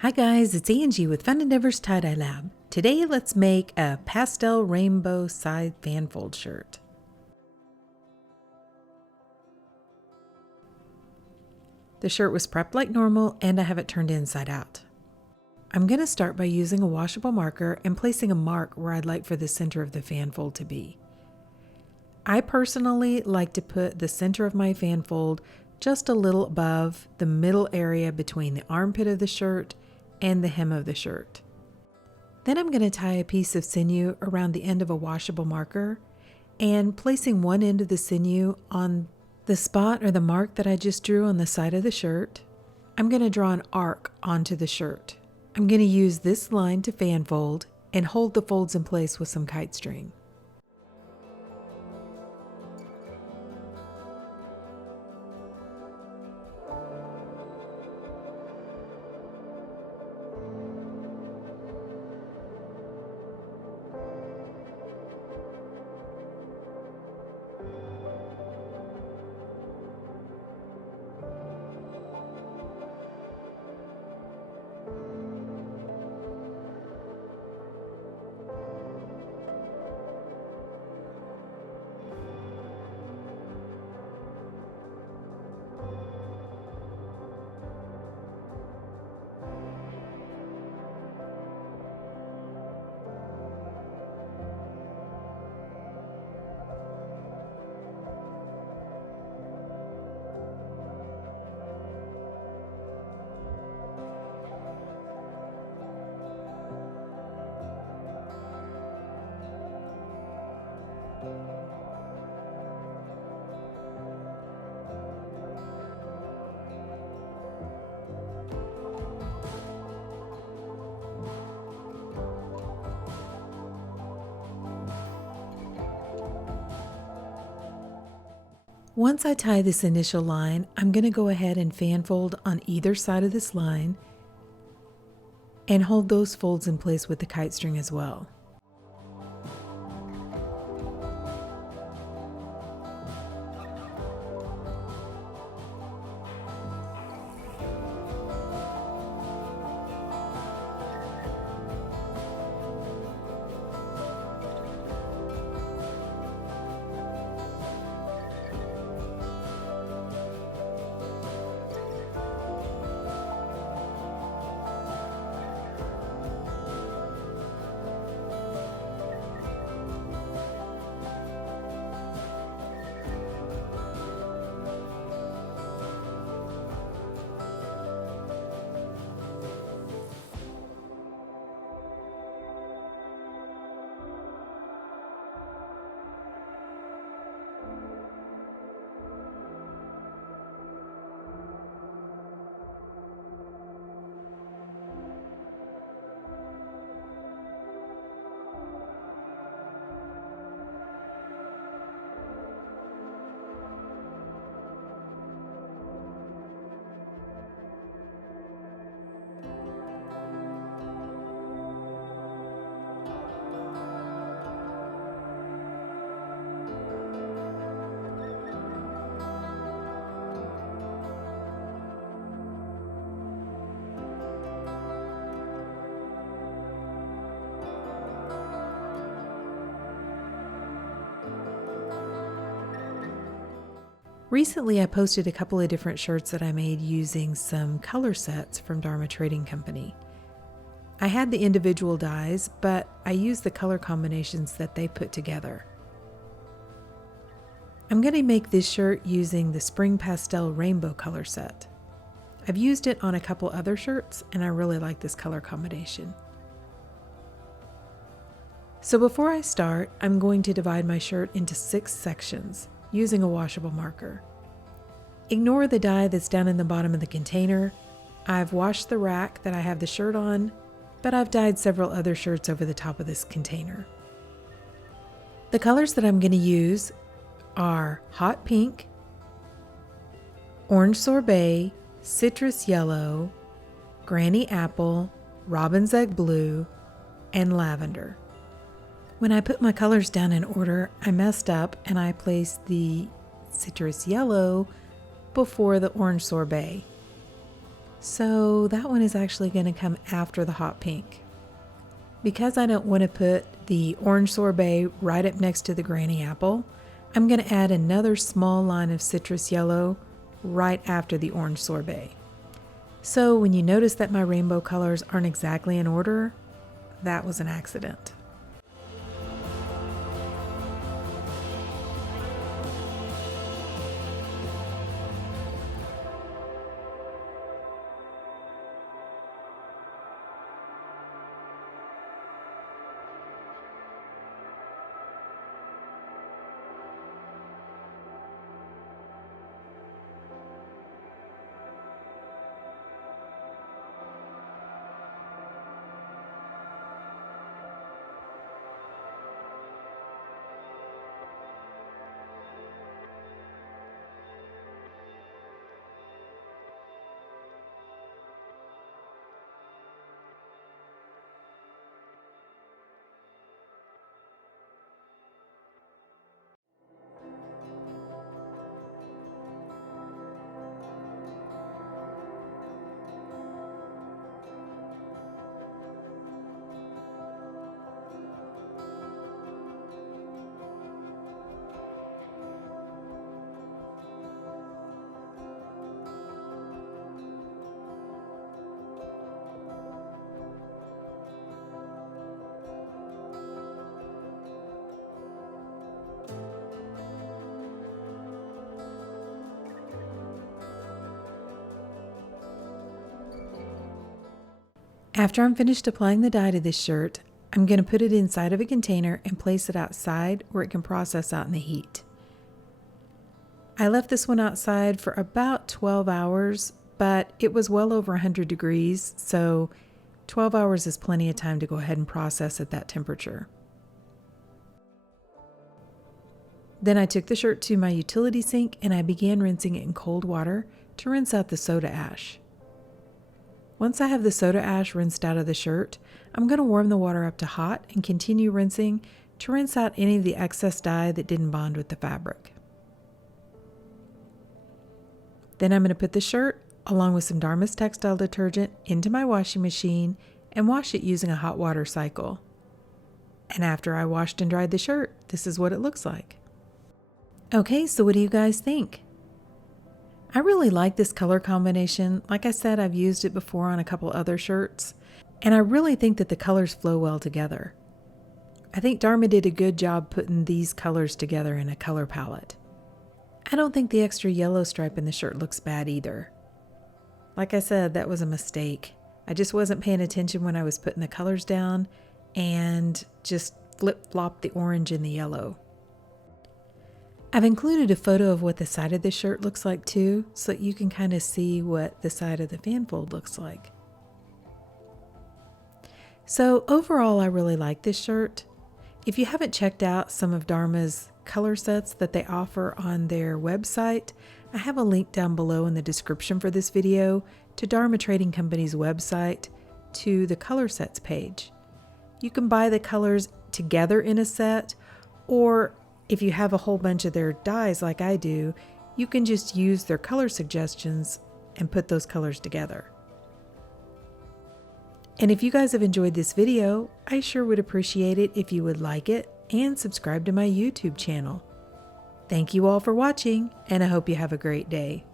Hi guys, it's Angie with Fun Endeavors Tie-Dye Lab. Today let's make a pastel rainbow side fanfold shirt. The shirt was prepped like normal and I have it turned inside out. I'm going to start by using a washable marker and placing a mark where I'd like for the center of the fanfold to be. I personally like to put the center of my fanfold just a little above the middle area between the armpit of the shirt and the hem of the shirt. Then I'm going to tie a piece of sinew around the end of a washable marker and placing one end of the sinew on the spot or the mark that I just drew on the side of the shirt. I'm going to draw an arc onto the shirt. I'm going to use this line to fanfold and hold the folds in place with some kite string. Once I tie this initial line, I'm going to go ahead and fanfold on either side of this line and hold those folds in place with the kite string as well. Recently, I posted a couple of different shirts that I made using some color sets from Dharma Trading Company. I had the individual dyes, but I used the color combinations that they put together. I'm going to make this shirt using the Spring Pastel Rainbow color set. I've used it on a couple other shirts, and I really like this color combination. So before I start, I'm going to divide my shirt into 6 sections using a washable marker. Ignore the dye that's down in the bottom of the container. I've washed the rack that I have the shirt on, but I've dyed several other shirts over the top of this container. The colors that I'm going to use are hot pink, orange sorbet, citrus yellow, granny apple, robin's egg blue, and lavender. When I put my colors down in order, I messed up and I placed the citrus yellow before the orange sorbet. So that one is actually going to come after the hot pink. Because I don't want to put the orange sorbet right up next to the granny apple, I'm going to add another small line of citrus yellow right after the orange sorbet. So when you notice that my rainbow colors aren't exactly in order, that was an accident. After I'm finished applying the dye to this shirt, I'm going to put it inside of a container and place it outside where it can process out in the heat. I left this one outside for about 12 hours, but it was well over 100 degrees, so 12 hours is plenty of time to go ahead and process at that temperature. Then I took the shirt to my utility sink and I began rinsing it in cold water to rinse out the soda ash. Once I have the soda ash rinsed out of the shirt, I'm going to warm the water up to hot and continue rinsing to rinse out any of the excess dye that didn't bond with the fabric. Then I'm going to put the shirt, along with some Dharma's textile detergent, into my washing machine and wash it using a hot water cycle. And after I washed and dried the shirt, this is what it looks like. Okay, so what do you guys think? I really like this color combination. Like I said, I've used it before on a couple other shirts, and I really think that the colors flow well together. I think Dharma did a good job putting these colors together in a color palette. I don't think the extra yellow stripe in the shirt looks bad either. Like I said, that was a mistake. I just wasn't paying attention when I was putting the colors down and just flip-flopped the orange and the yellow. I've included a photo of what the side of the shirt looks like too, so that you can kind of see what the side of the fan fold looks like. So overall, I really like this shirt. If you haven't checked out some of Dharma's color sets that they offer on their website, I have a link down below in the description for this video to Dharma Trading Company's website to the color sets page. You can buy the colors together in a set, or if you have a whole bunch of their dyes like I do, you can just use their color suggestions and put those colors together. And if you guys have enjoyed this video, I sure would appreciate it if you would like it and subscribe to my YouTube channel. Thank you all for watching, and I hope you have a great day.